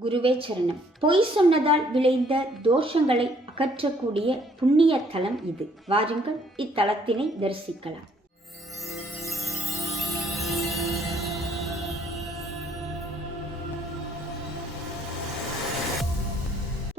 குருவே சரணம். பொய் சொன்னதால் விளைந்த தோஷங்களை அகற்றக்கூடிய புண்ணிய தலம் இது. வாருங்கள், இத்தலத்தினை தரிசிக்கலாம்.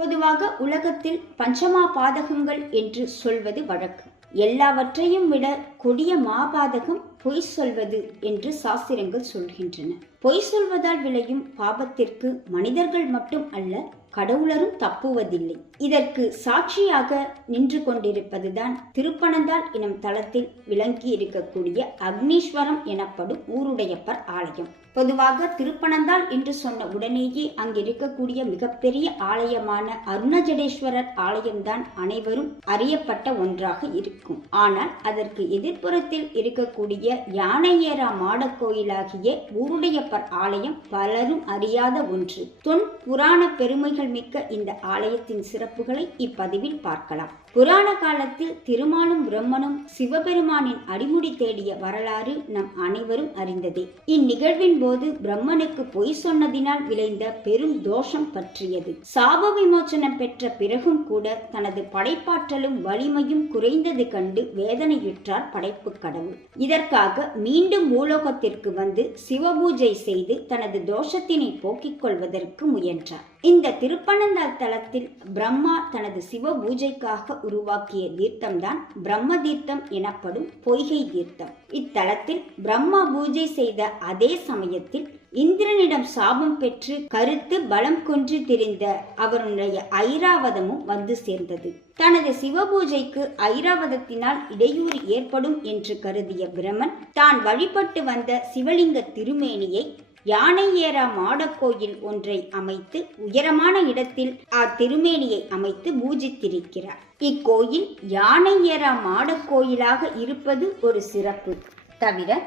பொதுவாக உலகத்தில் பஞ்சமா பாதகங்கள் என்று சொல்வது வழக்கு. எல்லாவற்றையும் விட கொடிய மாபாதகம் பொய் சொல்வது என்று சாஸ்திரங்கள் சொல்கின்றன. பொய் சொல்வதால் விளையும் பாபத்திற்கு மனிதர்கள் மட்டும் அல்ல, கடவுளரும் தப்புவதில்லை. இதற்கு சாட்சியாக நின்று கொண்டிருப்பதுதான் திருப்பனந்தாள் எனும் தலத்தில் விளங்கி இருக்கக்கூடிய அக்னீஸ்வரம் எனப்படும் ஊருடையப்பர் ஆலயம். பொதுவாக திருப்பனந்தாள் என்று சொன்ன உடனேயே அங்கிருக்கக்கூடிய மிகப்பெரிய ஆலயமான அருணஜடேஸ்வரர் ஆலயம்தான் அனைவரும் அறியப்பட்ட ஒன்றாக இருக்கும். ஆனால் அதற்கு எதிர்ப்புறத்தில் இருக்கக்கூடிய யானையேரா மாட கோயிலாகிய ஊருடையப்பர் ஆலயம் பலரும் அறியாத ஒன்று. தொன் புராண பெருமைகள் மிக்க இந்த ஆலயத்தின் சிறப்புகளை இப்பதிவில் பார்க்கலாம். புராண காலத்தில் திருமாலும் பிரம்மனும் சிவபெருமானின் அடிமுடி தேடிய வரலாறு நம் அனைவரும் அறிந்ததே. இந்நிகழ்வின் போது பிரம்மனுக்கு பொய் சொன்னதினால் விளைந்த பெரும் தோஷம் பற்றியது. சாப விமோசனம் பெற்ற பிறகும் கூட தனது படைப்பாற்றலும் வலிமையும் குறைந்தது கண்டு வேதனையுற்றார் படைப்பு கடவுள். இதற்காக மீண்டும் பூலோகத்திற்கு வந்து சிவபூஜை செய்து தனது தோஷத்தினை போக்கிக் கொள்வதற்கு முயன்றார். இந்த திருப்பனந்தாள் தலத்தில் பிரம்மா தனது சிவ பூஜைக்காக உருவாக்கிய தீர்த்தம்தான் பிரம்ம தீர்த்தம் எனப்படும் பொய்கை தீர்த்தம். இத்தலத்தில் பிரம்மா பூஜை செய்த அதே சமயத்தில் இந்திரனிடம் சாபம் பெற்று கருத்து பலம் கொன்று திரிந்த அவருடைய ஐராவதமும் வந்து சேர்ந்தது. தனது சிவபூஜைக்கு ஐராவதத்தினால் இடையூறு ஏற்படும் என்று கருதிய பிரம்மன் தான் வழிபட்டு வந்த சிவலிங்க திருமேனியை யானையேரா மாடக்கோயில் ஒன்றை அமைத்து உயரமான இடத்தில் திருமேனியை அமைத்து பூஜித்திருக்கிறார். இக்கோயில் யானையேரா மாடக்கோயிலாக இருப்பது ஒரு சிறப்பு. தவிர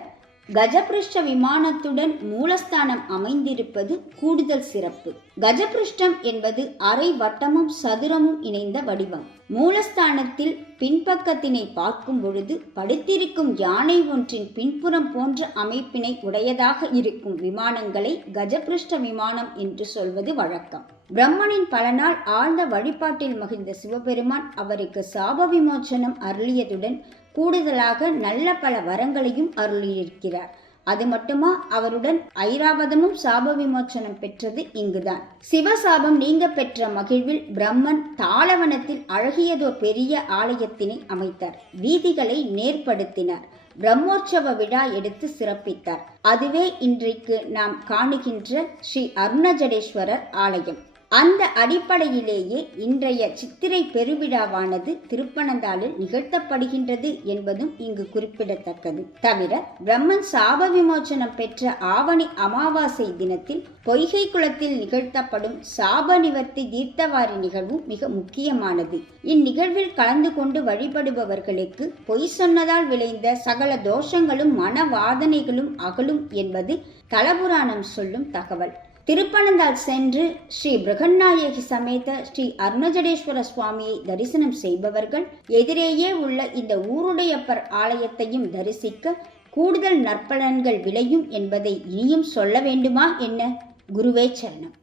கஜபிருஷ்ட விமானத்துடன் மூலஸ்தானம் அமைந்திருப்பது கூடுதல் சிறப்பு. கஜபிருஷ்டம் என்பது அரை வட்டமும் சதுரமும் இணைந்த வடிவம். மூலஸ்தானத்தில் பின்பக்கத்தினை பார்க்கும் பொழுது படுத்திருக்கும் யானை ஒன்றின் பின்புறம் போன்ற அமைப்பினை உடையதாக இருக்கும் விமானங்களை கஜபிருஷ்ட விமானம் என்று சொல்வது வழக்கம். பிரம்மனின் பல நாள் ஆழ்ந்த வழிபாட்டில் மகிழ்ந்த சிவபெருமான் அவருக்கு சாப விமோசனம் அருளியதுடன் கூடுதலாக நல்ல பல வரங்களையும் அருளியிருக்கிறார். அது மட்டுமா, அவருடன் ஐராவதமும் சாப விமோசனம் பெற்றது இங்குதான். சிவசாபம் நீங்க பெற்ற மகிழ்வில் பிரம்மன் தாளவனத்தில் அழகியதோ பெரிய ஆலயத்தினை அமைத்தார். வீதிகளை நேர்படுத்தினார். பிரம்மோற்சவ விழா எடுத்து சிறப்பித்தார். அதுவே இன்றைக்கு நாம் காணுகின்ற ஸ்ரீ அருணஜடேஸ்வரர் ஆலயம். அந்த அடிப்படையிலேயே இன்றைய சித்திரை பெருவிழாவானது திருப்பனந்தாளில் நிகழ்த்தப்படுகின்றது என்பதும் இங்கு குறிப்பிடத்தக்கது. தவிர பிரம்மன் சாப விமோசனம் பெற்ற ஆவணி அமாவாசை தினத்தில் பொய்கை குளத்தில் நிகழ்த்தப்படும் சாப நிவர்த்தி தீர்த்தவாரி நிகழ்வும் மிக முக்கியமானது. இந்நிகழ்வில் கலந்து கொண்டு வழிபடுபவர்களுக்கு பொய் சொன்னதால் விளைந்த சகல தோஷங்களும் மனவாதனைகளும் அகலும் என்பது தலபுராணம் சொல்லும் தகவல். திருப்பனந்தாள் சென்று ஸ்ரீ பிரகன்நாயகி சமேத ஸ்ரீ அருணஜடேஸ்வர சுவாமியை தரிசனம் செய்பவர்கள் எதிரேயே உள்ள இந்த ஊருடையப்பர் ஆலயத்தையும் தரிசிக்க கூடுதல் நற்பலன்கள் விளையும் என்பதை இனியும் சொல்ல வேண்டுமா என்ன? குருவே சரணம்.